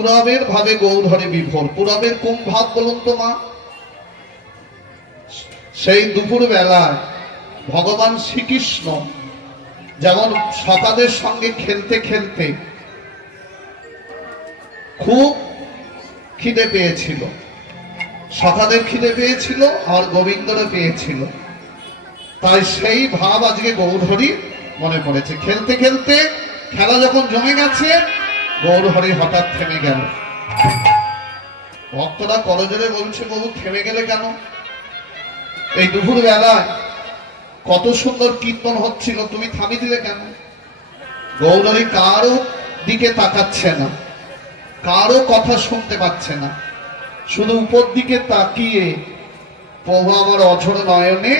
পুরবের ভাবে গৌরহরি বিভোর। পুরবের কোন ভাব বলুন তো মা? সেই দুপুর বেলায় ভগবান শ্রীকৃষ্ণ যেমন সখাদের সঙ্গে খেলতে খেলতে খুব খিদে পেয়েছিল, সখাদের খিদে পেয়েছিল আর গোবিন্দরে পেয়েছিল, তাই সেই ভাব আজকে গৌরহরি মনে পড়েছে। খেলতে খেলতে খেলা যখন জমে গেছে, গৌরহরি হঠাৎ থেমে গেল। ভক্তরা করজোরে বলছে, বাবু থেমে গেলে কেন? এই দুপুর বেলায় কত সুন্দর কীর্তন হচ্ছিল, তুমি থামি দিলে কেন? গৌরহরি কারো দিকে তাকাচ্ছে না, কারো কথা শুনতে পাচ্ছে না, শুধু উপর দিকে তাকিয়ে প্রভু আমার অঝর নয়নে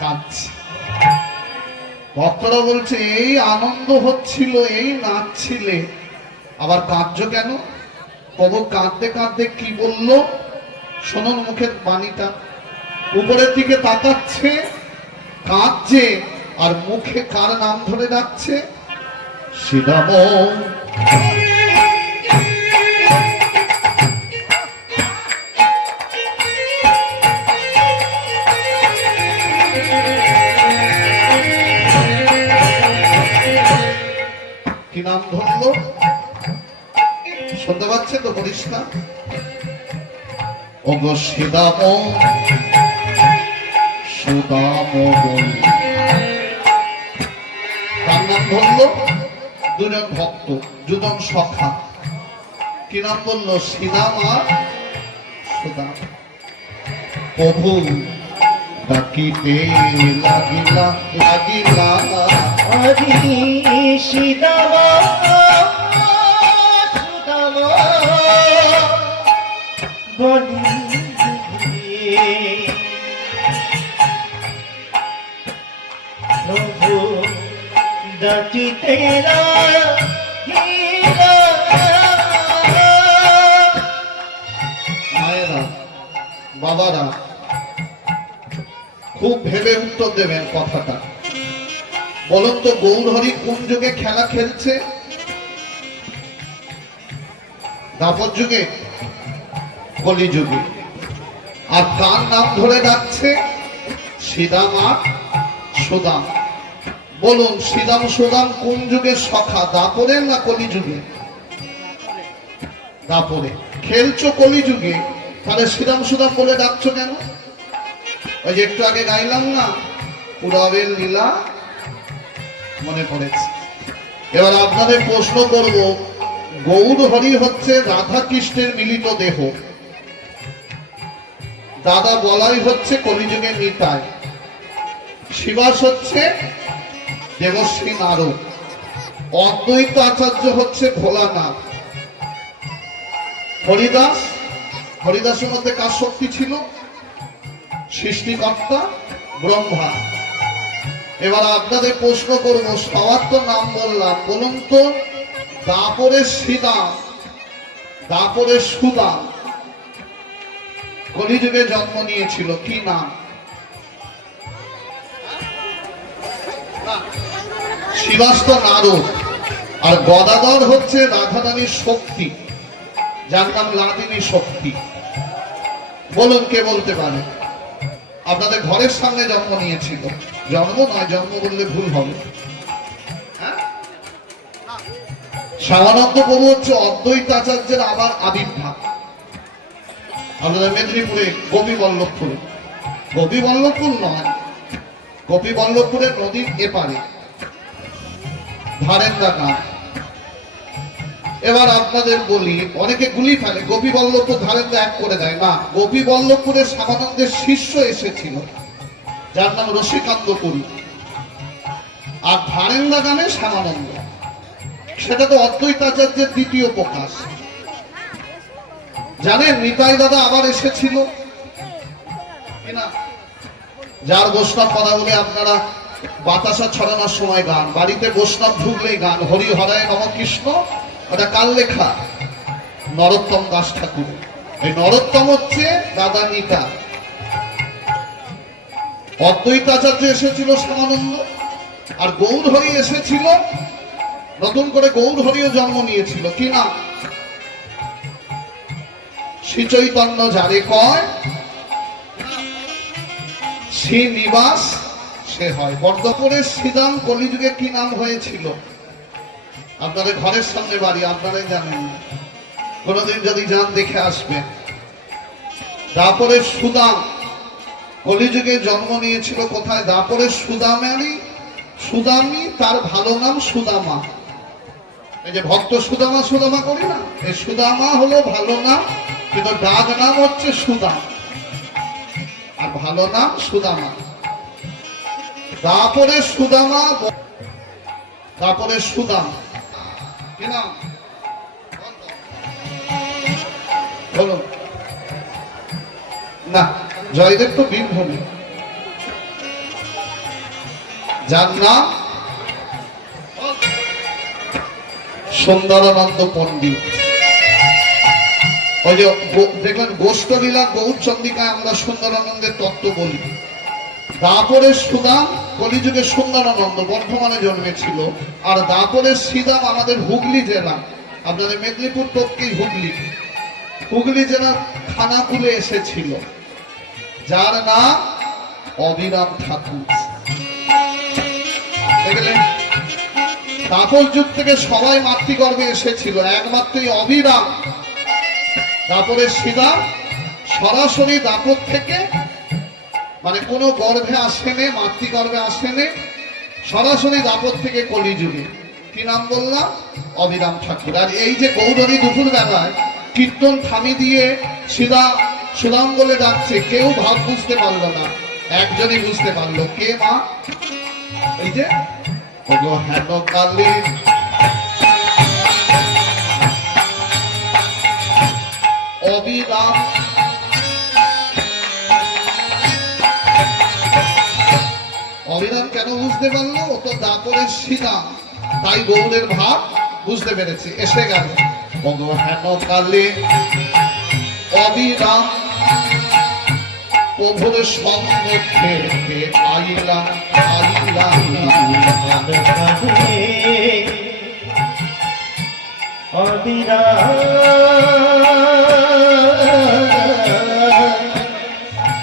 কাঁদছে। ভক্তরা বলছে, এই আনন্দ হচ্ছিল, এই নাচছিলে, আবার কাঁদছো কেন? প্রভু কাঁদতে কাঁদতে কি বলল শুনুন মুখের বাণীটা। উপরের দিকে তাকাচ্ছে, কাঁদছে, আর মুখে কার নাম ধরে ডাকছে? শ্রীরাম। কি নাম ধরলো শুনতে পাচ্ছে তো পরিষ্কার? ওগো শ্রীরাম সুদাম। তার নাম ধরলো দুজন ভক্ত, দুজন সখা। কি নাম বললো? শ্রীরাম আর সুদাম। প্রভু ডাকিতে লাগিলা লাগিলা হরি শ্রীরাম সুদাম বলি প্রভু ডাকিতে মায়েরা বাবারা খুব ভেবে উত্তর দেবেন কথাটা। বলুন তো গৌরহরি কোন যুগে খেলা খেলছে? দাপর যুগে, কলি যুগে। আর কার নাম ধরে ডাকছে? শ্রীরাম আর সুদাম। বলুন শ্রীরাম সুদাম কোন যুগের সখা, দাপরের না কলি যুগে? দাপরে। খেলছো কলি যুগে, তাহলে শ্রীরাম সুদাম বলে ডাকছো কেন? ওই যে একটু আগে গাইলাম না, পুরবের লীলা মনে পড়েছে। এবার আপনাদের প্রশ্ন করব, গৌরহরি হচ্ছে রাধা কৃষ্ণের মিলিত দেহ, দাদা বলাই হচ্ছে কলিযুগের নিতাই, শিবাস হচ্ছে দেবশ্রী নারদ, অদ্বৈত আচার্য হচ্ছে ভোলানাথ, হরিদাস, হরিদাসের মধ্যে কার শক্তি ছিল? সৃষ্টিকর্তা ব্রহ্মা। এবার আপনাদের প্রশ্ন করব, সবার তো নাম বললাম, বলুন তো দাপরের শ্রীদাম, দাপরের সুদাম কলিযুগে জন্ম নিয়েছিল, কি নাম? শিবাস তো নারদ, আর গদাধর হচ্ছে রাধারানীর শক্তি, যার নাম লাদিনী শক্তি। বলুন কে বলতে পারে? আপনাদের ঘরের সামনে জন্ম নিয়েছিল, জন্ম নয়, জন্ম বললে ভুল হবে। শ্যামানন্দ প্রভু হচ্ছে অদ্বৈত আচার্যের আবার আবির্ভাব। আপনাদের মেদিনীপুরে গোপীবল্লভপুরে, গোপীবল্লভপুর নয়, গোপীবল্লভপুরের নদীর এপারে ধারেন্দা গ্রাম। এবার আপনাদের বলি, অনেকে গুলি ফেলে গোপীবল্লভপুর ধারেন্দা এক করে দেয় না। গোপীবল্লভপুরে শ্যামানন্দের শিষ্য এসেছিল, যার নাম রসিকান্ত পুরী, আর ধারেন্দা গ্রামে শ্যামানন্দ, সেটা তো অদ্বৈত আচার্যের দ্বিতীয় প্রকাশ। জানেন নিতাই দাদা আবার এসেছিল কিনা? যার বৈষ্ণব কথা বলে আপনারা বাতাসা ছড়ানোর সময় গান, বাড়িতে বৈষ্ণব ঢুকলেই গান, হরি হরায় নম কৃষ্ণ। ওটা কার লেখা? নরোত্তম দাস ঠাকুর। এই নরোত্তম হচ্ছে দাদা নিতা। অদ্বৈত আচার্য এসেছিল শ্যামানন্দ, আর গৌরহরি এসেছিল, নতুন করে গৌরহরিও জন্ম নিয়েছিল। কি নাম? শ্রী চৈতন্য যারে কয় শ্রী নিবাস সে হয়। বর্ধপুরের শ্রীদাম কলিযুগে কি নাম হয়েছিল? আপনাদের ঘরের সামনে বাড়ি, আপনারাই জানেন, কোনদিন যদি যান দেখে আসবেন। তারপরে সুদাম কলিযুগে জন্ম নিয়েছিল কোথায়? তারপরে সুদামী তার ভালো নাম সুদামা। এই যে ভক্ত সুদামা সুদামা করি না, এই সুদামা হলো ভালো নাম, কিন্তু ডাক নাম হচ্ছে সুদাম, আর ভালো নাম সুদামা। তারপরে সুদামা, তারপরে সুদাম কি নাম বলুন না? জয়দেব তো বীরভূমি, যার নাম সুন্দরানন্দ পণ্ডিত। ওই যে দেখলেন গোষ্ঠলীলা গৌরচন্দিকায় আমরা সুন্দরানন্দের তত্ত্ব বলি। তারপরে সুদাম কলিযুগে সুন্দরানন্দ বর্ধমানে জন্মেছিল, আর তারপরে শ্রীদাম আমাদের হুগলি জেলা, আপনাদের মেদিনীপুর টপকেই হুগলি জেলা খানাকুলে এসেছিল, যার নাম অবিরাম ঠাকুর। দেখলেন তাপস যুগ থেকে সবাই মাতৃগর্ভে এসেছিল, একমাত্রই অবিরাম। তারপরে শ্রীদাম সরাসরি দাপট থেকে, মানে কোনো গর্ভে আসেনে, মাতৃগর্ভে আসেনে, সরাসরি দাপট থেকে কলিযুগে। কি নাম বললাম? অবিরাম ঠাকুর। আর এই যে গৌরী দুপুর বেলায় কীর্তন থামি দিয়ে সুদাম বলে ডাকছে, কেউ ভাব বুঝতে পারলো না, একজনই বুঝতে পারলো। কে মা? এই যে হেন কালী অবিরাম। অবিরাম কেন বুঝতে পারলো? ও তো দাপরের শ্রীরাম, তাই গৌরের ভাব বুঝতে পেরেছে, এসে গেল। হেন কালী অবিরাম প্রভুর সম্মুখে আইলাম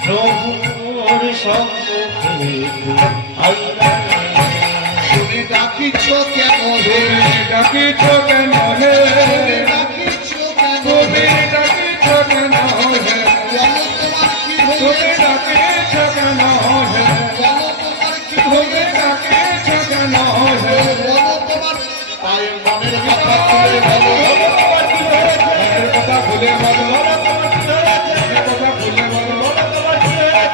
প্রভুর সম্মুখে আইলাম। তুমি ডাকিছ কেন হে? ডাকিছ কেন হে? ডাকিছ কেন তুমি হে? ডাকিছ কেন হে? বলো তোমার কি তুমি হয়েছে? ডাকিছ কেন হে? বলো তোমার কি তুমি হয়েছে? ডাকিছ কেন হে? বলো তোমার তাই মনের কথা খুলে বলো। মনের কথা খুলে বলো, মনের কথা খুলে বলো,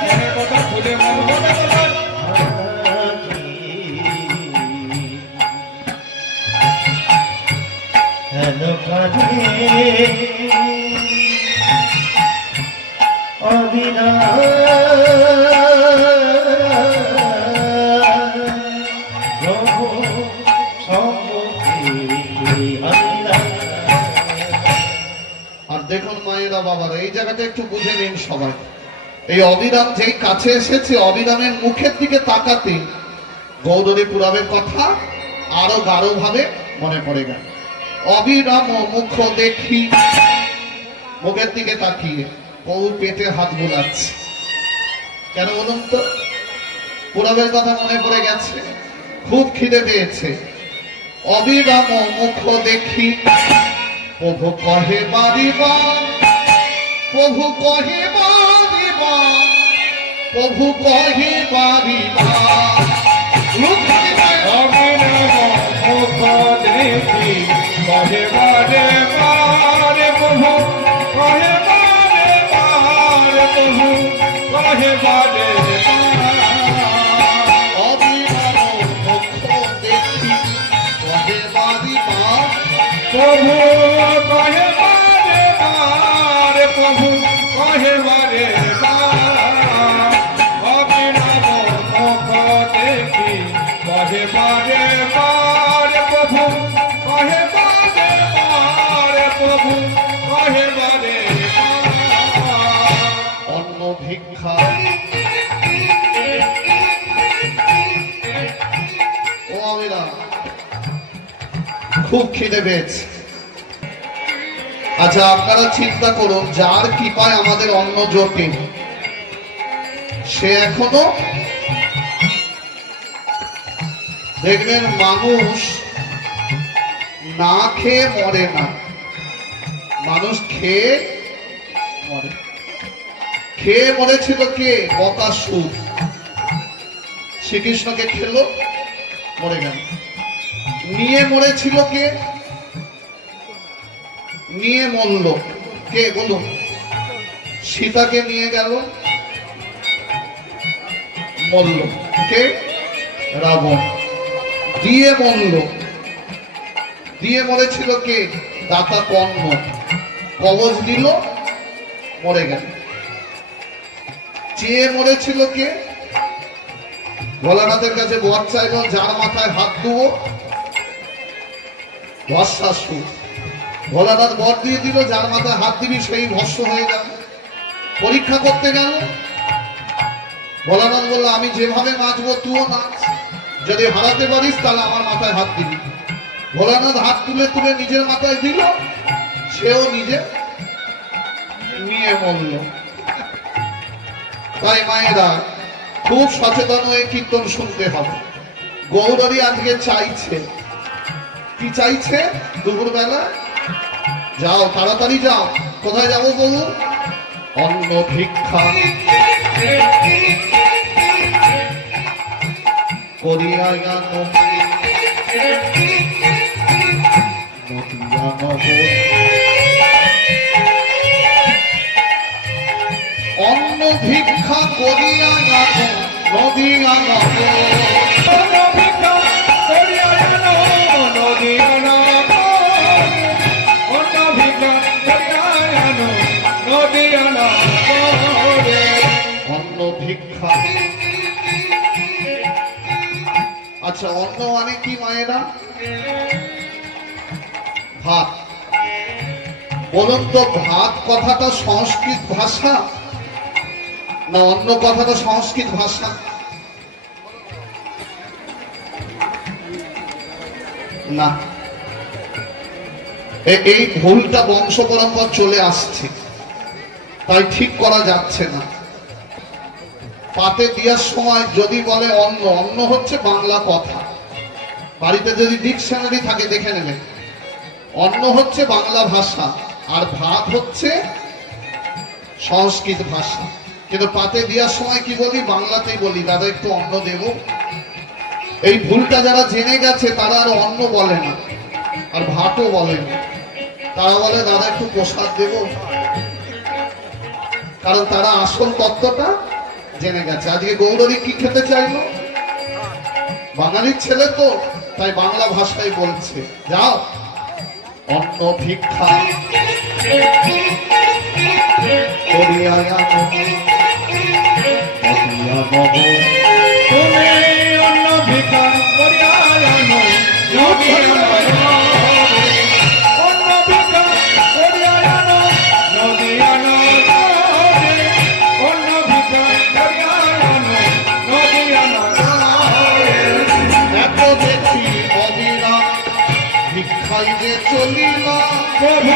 মনের কথা খুলে বলো। হেলো কালে অবিরাম প্রভু সম্মুখে আইলাম। আর দেখুন মায়েরা বাবারা, এই জায়গাটা একটু বুঝে নিন সবাই। এই অবিরাম যেই কাছে এসেছে, অবিরামের মুখের দিকে তাকাতে গৌরী পুরাণের কথা আরো গাঢ় ভাবে মনে পড়ে গেল। অবিরাম মুখ দেখি, মুখের দিকে তাকিয়ে বউ পেটে হাত বোলাচ্ছে। কেন বলুন তো? পুরাণের কথা মনে পড়ে গেছে, খুব খিদে পেয়েছে। অবিরাম মুখ দেখি প্রভু কহে বারিবা, প্রভু কহে বারিবা, প্রভু কহে বারিবা। অবিরাম মুখ দেখি কহে বারে বারে প্রভু, কহে বারে বারে প্রভু, কহে বারে অবিরাম মুখ দেখি কহে বারিবা, প্রভু, কহে বারে বারে প্রভু, কহে বারে অবিরাম মুখ দেখি কহে বারে বারে প্রভু, কহে বারে বারে প্রভু, কহে বারে অন্ন ভিক্ষা। ও অবিরাম, খুব খিদে পেয়েছে, আচ্ছা আপনারা চিন্তা করুন, যার কৃপায় আমাদের অন্ন জোটে সে এখনো দেখবেন মানুষ না খেয়ে মরে না, মানুষ খেয়ে মরে। খেয়ে মরেছিল কে? বকাসুর। শ্রীকৃষ্ণকে খেলো, মরে গেল। নিয়ে মরেছিল কে? নিয়ে মরল কে বলুন? সীতাকে নিয়ে গেল, মরল কে? রাবণ। দিয়ে মরল, দিয়ে মরেছিল কে? দাতা কর্ণ। কবচ দিল, মরে গেল। চেয়ে মরেছিল কে? ভোলানাথের কাছে বর চাইল, যার মাথায় হাত দেবো ভস্মাসুর। ভোলানাথ বর দিয়ে দিল, যার মাথায় হাত দিবি সেই ভস্ম হয়ে গেল। পরীক্ষা করতে গেল, ভোলানাথ বলল আমি যেভাবে নাচবো তুইও নাচ, যদি হারাতে পারিস তাহলে আমার মাথায় হাত দিবি। ভোলানাথ হাত তুলে তুলে নিজের মাথায় দিল, সেও নিজে নিয়ে মরল। তাই মায়েরা খুব সচেতন হয়ে কীর্তন শুনতে হবে। গৌরী আজকে চাইছে, কি চাইছে? দুপুরবেলা যাও, তাড়াতাড়ি যাও। কোথায় যাবো বলু? অন্ন ভিক্ষা করিয়া আনো নদিয়া নগর। অন্ন ভিক্ষা করিয়া আনো নদিয়া নগর। অন্ন ভিক্ষা। আচ্ছা অন্ন মানে কি মায়েরা? ভাত। বলুন তো, ভাত কথাটা সংস্কৃত ভাষা না অন্য কথাটা সংস্কৃত ভাষা? না, এই ভুলটা বংশ পরম্পরা চলে আসছে, তাই ঠিক করা যাচ্ছে না। পাতে দেওয়ার সময় যদি বলে অন্ন, অন্ন হচ্ছে বাংলা কথা, বাড়িতে যদি ডিকশনারি থাকে দেখে নেবেন। অন্ন হচ্ছে বাংলা ভাষা আর ভাত হচ্ছে সংস্কৃত ভাষা। কিন্তু পাতে দেওয়ার সময় কি বলি? বাংলাতেই বলি, দাদা একটু অন্ন দেব। এই ভুলটা যারা জেনে গেছে তারা আর অন্ন বলে না, আর ভাতও বলে না, তারা বলে দাদা একটু প্রসাদ দেব। কারণ তারা আসল তত্ত্বটা জেনে গেছে। আজকে গৌরী কি খেতে চাইলো? বাঙালির ছেলে তো, তাই বাংলা ভাষায় বলছে। যাও অন্ন ভিক্ষা করিয়া আনো নদিয়া নগর। তুমি অন্ন ভিক্ষা করিয়া আনো নদিয়া নগর। অন্ন ভিক্ষা করিয়া আনো নদিয়া নগর। অন্ন ভিক্ষা করিয়া আনো নদিয়া নগর। এত দেখি অবিরাম ভিক্ষাই যে চলিলাম। প্রভু